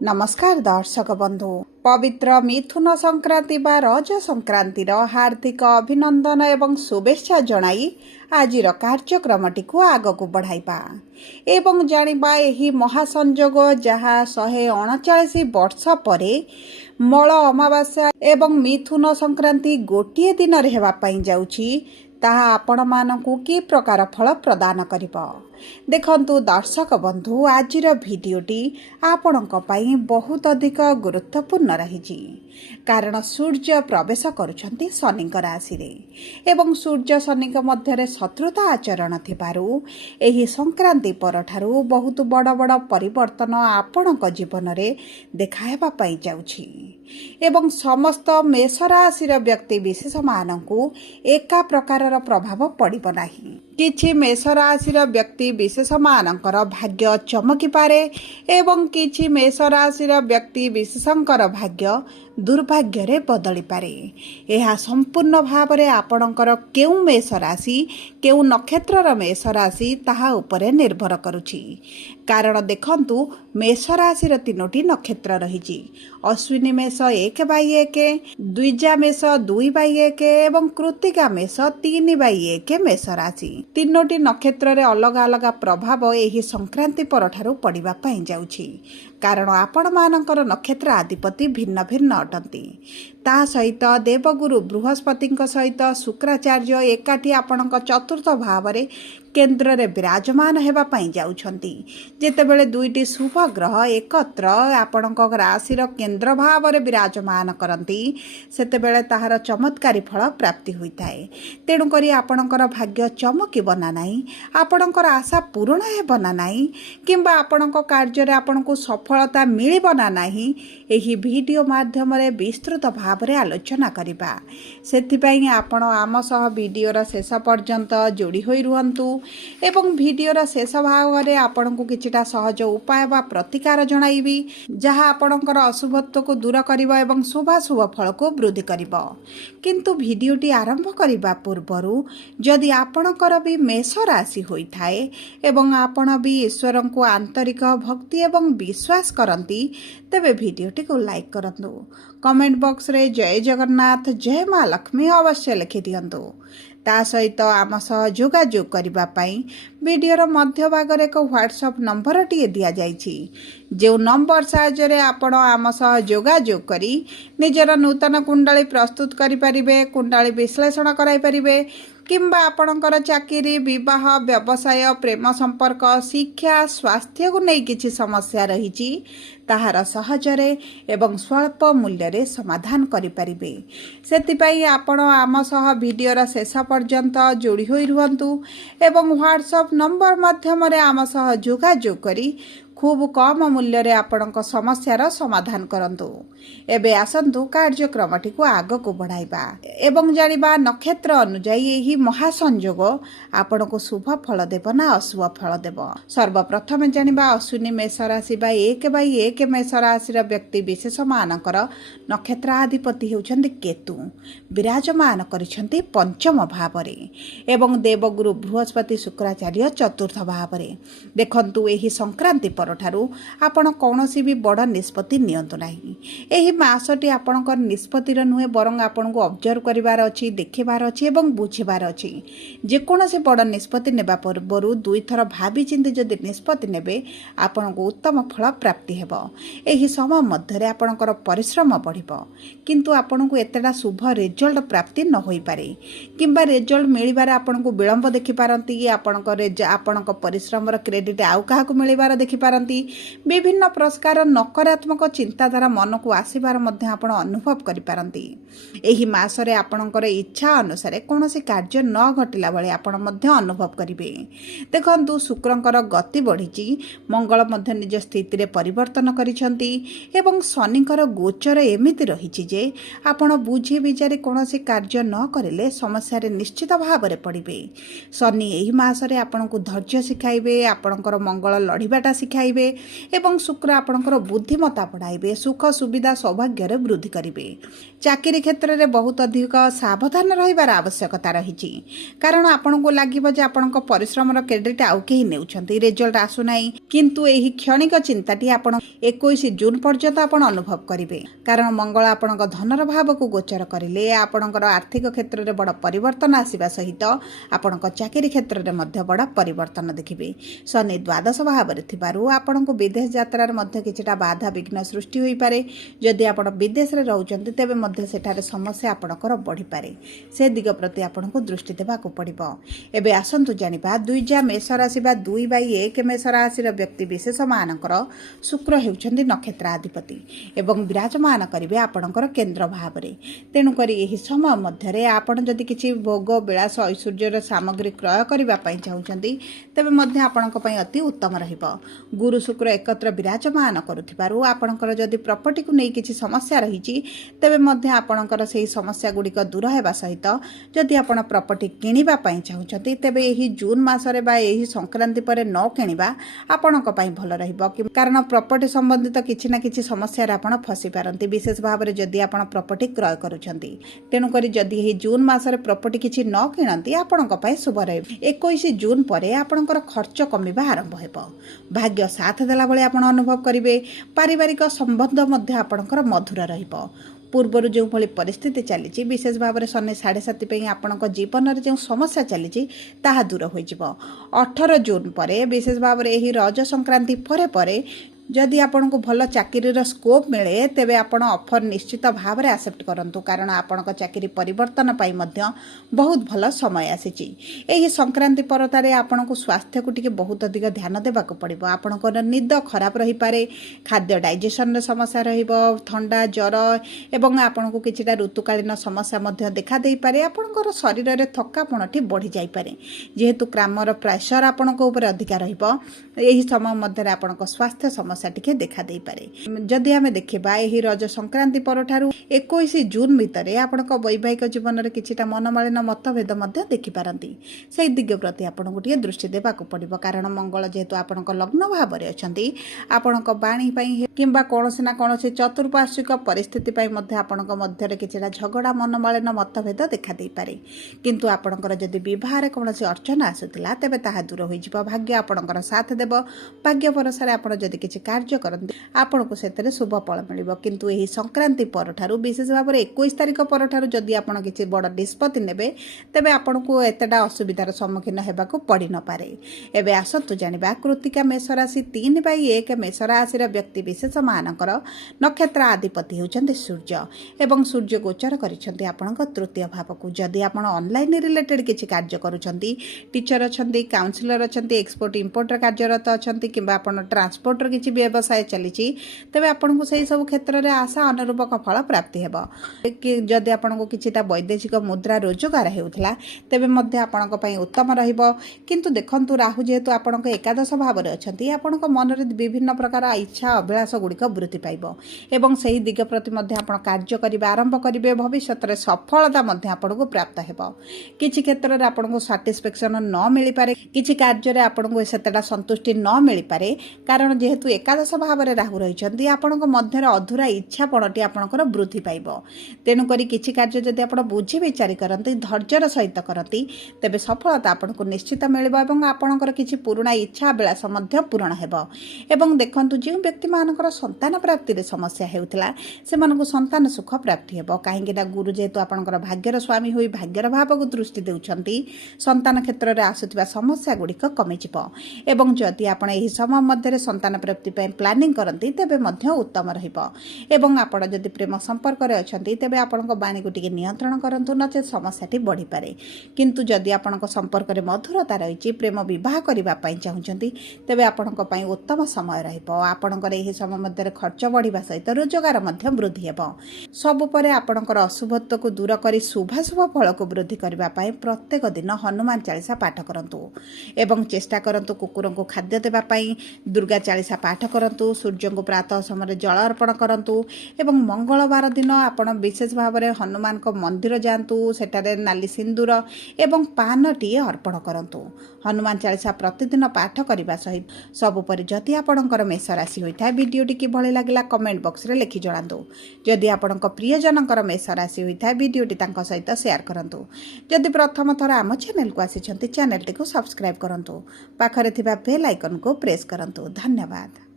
नमस्कार दर्शक बंधु पवित्र मिथुन संक्रांति बा रज संक्रांतिर हार्दिक अभिनंदन एवं शुभेच्छा जणाई आजिर कार्यक्रमटी को आगक बढ़ाइबा एवं जानिबा एही महासंजोग जहाँ 139 वर्ष परे मल अमावास्या एवं मिथुन संक्रांति गोटे दिन रे हेबा पई जाउछि ताहा आपण मानकु की प्रकार फल प्रदान करिबो। देखंतु दर्शक बंधु आजिर भिडियोटी आपणक पई बहुत अधिक गुरुत्वपूर्ण रहिछि कारण सूर्य प्रवेश करुछंती शनिक राशि रे एवं सूर्य शनिक मध्यरे शत्रुता आचरण थिबारु एही संक्रांति परठारु बहुत बड़ बड़ परिवर्तन आपणक जीवन रे देखायबा पई जाउछि एवं समस्त मेष राशिर व्यक्ति विशेष मानकु एका प्रकारर प्रभाव पड़िबो नाही। किछि मेष राशिर व्यक्ति विशेष मानकर भाग्य चमकी पारे एवं किछि मेष राशिर व्यक्ति विशेषकर भाग्य दुर्भाग्य रे बदली पारे। यह संपूर्ण भाव रे आपणकर केउ मेष राशि केउ नक्षत्रर मेष राशि ताहा उपरे निर्भर करुछि कारण देखंतु मेष राशिर तीनोटी नक्षत्र रहिछि अश्विनी मेष 1/1 द्विजा मेष 2/1 एवं कृत्तिका मेष 3/1 मेष राशि तीनोटी नक्षत्र रे अलग अलग प्रभाव एही संक्रांति परठारु पड़िबा पई जाउछि कारण आपण मानकर नक्षत्र अधिपति भिन्न भिन्न अटंती ता सहित देवगुरु बृहस्पति सहित शुक्राचार्य एकाठी आपणक चतुर्थ भाव रे केन्द्र रे विराजमान हेबा पई जाउछंती जेतेबेले दुईटी शुभ ग्रह एकत्र आपणक राशिर केन्द्र भाव रे विराजमान करंती सेतेबेले ताहार चमत्कारी फल प्राप्ति होइताए तेणु करी आपणकर भाग्य चमकी बना नाही आपणकर आशा पूर्ण हेबो ना नाही किंबा आपणक कार्य रे आपणको सफलता मिलिबो ना नाही एही वीडियो माध्यम रे विस्तृत भाव रे आलोचना करिबा सेथिपई आपण आम सह वीडियोर शेष पर्यंत जोड़ी होई रुहंतु एवं वीडियोर शेष भाग रे आपणको किछिटा सहज उपाय बा प्रतिकार जणाइबी जहाँ आपणकर अशुभत्व को दूर करिबो एवं शुभाशुभ फल को वृद्धि करिबो किंतु वीडियोटी आरंभ करिबा पूर्वरु जदि आपणकर भी मेष राशि होई थाए एवं आपण भी ईश्वर को आंतरिक भक्ति एवं विश्वास करंती तेबे वीडियोटी को लाइक करंतु कमेंट बॉक्स रे जय जगन्नाथ जय मां लक्ष्मी अवश्य लिखि दियंतु ता सहित आम सह जोगाजोग करिबा पई वीडियोर मध्य भाग रे एक व्हाट्सएप नंबर टी दिया जाइछि जो नंबर साहाय्य रे आपण आम सह जोगाजोग करी निजर नूतन कुंडली प्रस्तुत करि परिबे कुंडली विश्लेषण कराई परिबे किंबा आपणकर चाकरी विवाह व्यवसाय प्रेम संपर्क शिक्षा स्वास्थ्य को नहीं किछि समस्या रहिछि ताहार सहजरे एवं स्वल्प मूल्य रे समाधान करि परिबे सेतिपई आपण आम सह वीडियोर शेष पर्यंत जोड़ी होई रुहंतु एवं व्हाट्सएप नंबर माध्यम रे आम सह जोगाजोग करी खूब कम मूल्य रे आपणक समस्यार समाधान करंतु एबे आसंतु कार्यक्रमटी को आग को बढ़ाइबा एवं जानिबा नक्षत्र अनुसार एही महासंजोग आपणको शुभ फल देव ना अशुभ फल देव। सर्वप्रथम जानिबा अश्विनी मेष राशि बा 1/1 मेष राशि व्यक्ति विशेष मानकर नक्षत्राधिपति होउछन्ति केतु विराजमान करिछन्ति पंचम भाव रे एवं देवगुरु बृहस्पति शुक्राचार्य चतुर्थ भाव रे देखंतु एही संक्रांति ठारू आपण कौनसी भी बड़ निष्पत्ति नियंतु नाही एही मासटी आपणकर निष्पत्तिर नुहे बरंग आपणको ऑब्जर्व करिवार अछि देखिबार अछि एवं बुझिबार अछि जे कोनोसी बड़ निष्पत्ति नेबा पूर्वरु दुई थर भाबी चिंती जदि निष्पत्ति नेबे आपणको उत्तम फल प्राप्ति हेबो एही समय मध्यरे आपणकर परिश्रम बढ़िबो किंतु आपणको एतेडा शुभ रिजल्ट प्राप्ति न होई पारे किंबा रिजल्ट मिलिबार आपणको विलंब देखि पारंती आपणको परिश्रमर क्रेडिट आउ काहाकू मिलिबार देखि विभिन्न प्रकार नकारात्मक चिंताधारा मन को आसबार आपण अनुभव करिपारंती एही मासरे आपणकर इच्छा अनुसार कौनसी कार्य न घटिला भले आपण मध्य अनुभव करिवे। देखंतु शुक्रंकर गति बढ़िची मंगल मध्य निज स्थिति रे परिवर्तन करिसंती एवं शनिकर गोचर एमिति रहिछि जे आपण बुझी विचारी कौनसी कार्य न करिले समस्या रे निश्चित भाव रे पड़िबे। शनि एही मासरे आपणको धैर्य सिखाइबे आपणकर मंगल लढिबाटा सिखाइबे एवं शुक्र आपणकर बुद्धिमता बढ़ाइबे सुख सुविधा सौभाग्य वृद्धि करेंगे। चाकरी क्षेत्र में बहुत अधिक सावधान रहिबार आवश्यकता रही कारण आपन को लगे जे आपण परिश्रम क्रेडिट आउ कहीं नेउछंती रिजल्ट आसुना किंतु एही क्षणिक चिंताटी आपण 21 जून पर्यंत आपण अनुभव करेंगे कारण मंगल आपण धनर भाव को गोचर करें आपणकर आर्थिक क्षेत्र में बड़ परिवर्तन आसवा सहित आपण चाकरी क्षेत्र में बड़ परिवर्तन देखिए। शनि द्वादश भाव में आपण को विदेश यात्रार किछिटा बाधा विघ्न सृष्टि हो पारे जदि आप विदेश में रोचंती तेबे मध्य सेठारे समस्या आपणकर बढ़ी पारे से दिग प्रति आपण को दृष्टि देबाक पड़िबो। एबे आसंतु जानिबा द्विजा मेष राशि बा 2/1 मेष राशि व्यक्ति विशेष मानकर शुक्र हेउछंती नक्षत्राधिपति एवं विराजमान करिवे आपणकर केंद्र भाव में तेणु करी एही समय मध्य आपण जदि किछि भोग विलास ऐश्वर्यर सामग्री क्रय करबा पई चाहुचंती तेबे मध्य आपणक पई अति उत्तम रहिबो। गुरु शुक्र एकत्र विराजमान करुथिबारु आपणकर जदि प्रॉपर्टी को नहीं किछि समस्या रहिछि तेबे मध्य आपणकर सेही समस्या गुड़िक दूर हेबा सहित जदि आपण प्रॉपर्टी किनिबा पई चाहुचंती तेबे एही जून मासरे बा एही संक्रांति परे न किनिबा आपणक पई भल रहिबो कारण प्रॉपर्टी संबंधित किछि ना किछि समस्या रे आपण फसी पारंती विशेष भाव में जदि आपण प्रॉपर्टी क्रय करुछंती तेणु करी जदि एही जून मासरे प्रॉपर्टी किछि न किणंती आपणक पई शुभ रहिबो। 21 जून परे आपणकर खर्च कमिबा आरंभ हेबो भाग्य साथ देला भले आपण अनुभव करिवे पारिवारिक संबंध मध्य आपणकर मधुर रहिबो। पूर्वर जो भली परिस्थिति चली विशेष भाव में शनि 7.5 आपण जीवन में जो समस्या चली ताहा दूर हो 18 जून पर विशेष भाव में यही रज संक्रांति परे जदि आपन को भल चाकरी स्कोप मिले तेबे आपण ऑफर निश्चित भाव में एक्सेप्ट करंतु कारण आपण चाकरी परिवर्तन पाई मध्य बहुत भल समय आसीची। एही संक्रांति परतारे आपण को स्वास्थ्य को टिके बहुत अधिक ध्यान देबाक पड़िबो। आपणकर निद खराब रही पारे खाद्य डाइजेशन रे समस्या रहिबो ठंडा ज्वर एवं आपण को किछिटा ऋतुकालीन समस्या मध्य देखा देई पारे आपणकर शरीर रे थकापणटी बढ़ी जाई पारे जेहेतु क्रामर प्रेशर आपण को ऊपर अधिक रहिबो एही समय मध्य आपण को स्वास्थ्य समस्या टिके देखा दे पारे। जदि आमे देखिबा एही रज संक्रांति परठारु 21 जून भितर आपणक वैवाहिक जीवन में किछिटा मनमालिन मतभेद मध्य देखि पारंती से दिग प्रति आपण को दृष्टि देबाक पड़िबो कारण मंगल जेहेतु आपणक लग्न भाव में अछंती आपणक बाणी पई किंबा कोनोसी ना कोनोसी चतुर्पार्श्विक परिस्थिति पई मध्य आपणक मध्य रे किछिटा झगड़ा मनमालिन मतभेद देखा दे पारे किंतु आपणकर जदि विवाह रे कोनोसी अर्चना आसुतिला तेबे ताहा दूर होई जिवो भाग्य आपणकर साथ देबो भाग्य भरोसा आपण जदि किछि कार्य करते आपन को सेतरे शुभ फल मिलिबो किंतु एही संक्रांति परठारु विशेष भाव में 21 तारिख परठारु जदि आपण किछि बड़ निष्पत्ति नेबे तेबे आपण को एतडा असुविधार सम्मुखीन हेबाकू पड़ी न पारे। एबे आसतु जानिबा कृतिका मेष राशि 3/1 मेष राशि व्यक्ति विशेष मानकर नक्षत्र अधिपति होचंती सूर्य एवं सूर्य गोचर करिसंती आपणक तृतीय भाव को जदि आपण ऑनलाइन रिलेटेड किछि कार्य करूछंती टीचर अछंती काउंसलर अछंती एक्सपोर्ट इंपोर्ट कार्यरत अछंती किंबा आपण ट्रांसपोर्ट किछि व्यवसाय चली तेबे आपन को सही सब क्षेत्र में आशा अनुरूप फल प्राप्ति हेबो कि जदि आपन को किछिटा वैदेशिक मुद्रा रोजगार हेउथला तेबे मध्य आपन को पई उत्तम रहिबो किंतु देखंतु राहु जेहेतु आपन को एकादश भाव में अछंती आपन को मन रे विभिन्न प्रकार इच्छा अभिलाष गुड़िक वृद्धि पाइबो एवं सही दिग प्रति मध्य आपन कार्य करिबा आरंभ करिवे भविष्य रे सफलता मध्य आपन को प्राप्त हेबो। किछि क्षेत्र रे आपन को सैटिस्फैक्शन न मिली पारे किछि कार्य रे आपन को सेतडा संतुष्टि न मिली पारे कारण जेहेतु एकादश भाव में राहु रही आपणक मध्य अधूरा इच्छापणटी आपणकर वृद्धि पाइब तेणुक किसी कार्य जदि आप बुझी विचार करती धैर्यर सहित करती तेबे सफलता आपको निश्चित मिल आपणकर किसी पुराणा इच्छा अभिलाष पूरण हो देखु जो व्यक्ति मानकर संतान प्राप्ति समस्या होता से संतान सुख प्राप्ति हो कहीं गुरु जेहेतु आपणकर भाग्यर स्वामी हो भाग्यर भाव को दृष्टि देउछंती संतान क्षेत्र में आसुवा समस्या गुड़िक कमिज एवं जदि आपण एही समय मध्य संतान प्राप्ति प्लानिंग करती तेबे मध्य उत्तम रहिबो एवं आपण जदि प्रेम संपर्क रे अछंती तेबे आपणक बाणी को टिके नियंत्रण करंतु नचे समस्याटी बढ़ी पारे किंतु जदि आपणक संपर्क रे मधुरता रहिछि प्रेम विवाह करिबा पई चाहुचंती तेबे आपणक पई उत्तम समय रहिबो आपणकर एही समय मध्य खर्च बढ़िबा सहित रोजगार मध्य वृद्धि हेबो सब परे आपणकर अशुभत्व को दूर करी शुभाशुभ फल को वृद्धि करिबा पई प्रत्येक दिन हनुमान चालीसा पाठ करंतु एवं चेष्टा करंतु कुकुर को खाद्य देबा पई दुर्गा चालीसा पाठ पाठ करंतु सूर्य को प्रातः समय जल अर्पण करंतु एवं मंगलवार दिन आपण विशेष भाव में हनुमान को मंदिर जातु सेठारे नाली सिंदूर एवं पानटी अर्पण करंतु। हनुमान चालीसा प्रतिदिन पाठ करने सहित सबुपरि जदि आपणकर मेष राशि होता है वीडियोटी किभଳି लागला कमेंट बॉक्स रे लिखि जणातु। जदि आपणक प्रियजनकर मेष राशि होता है वीडियोटी तांको सहित शेयर करंतु। जदि प्रथम थर आम चैनल को आसी चैनल टी को सब्सक्राइब करंतु। पाखरे थिबा बेल आइकन को प्रेस करंतु। धन्यवाद।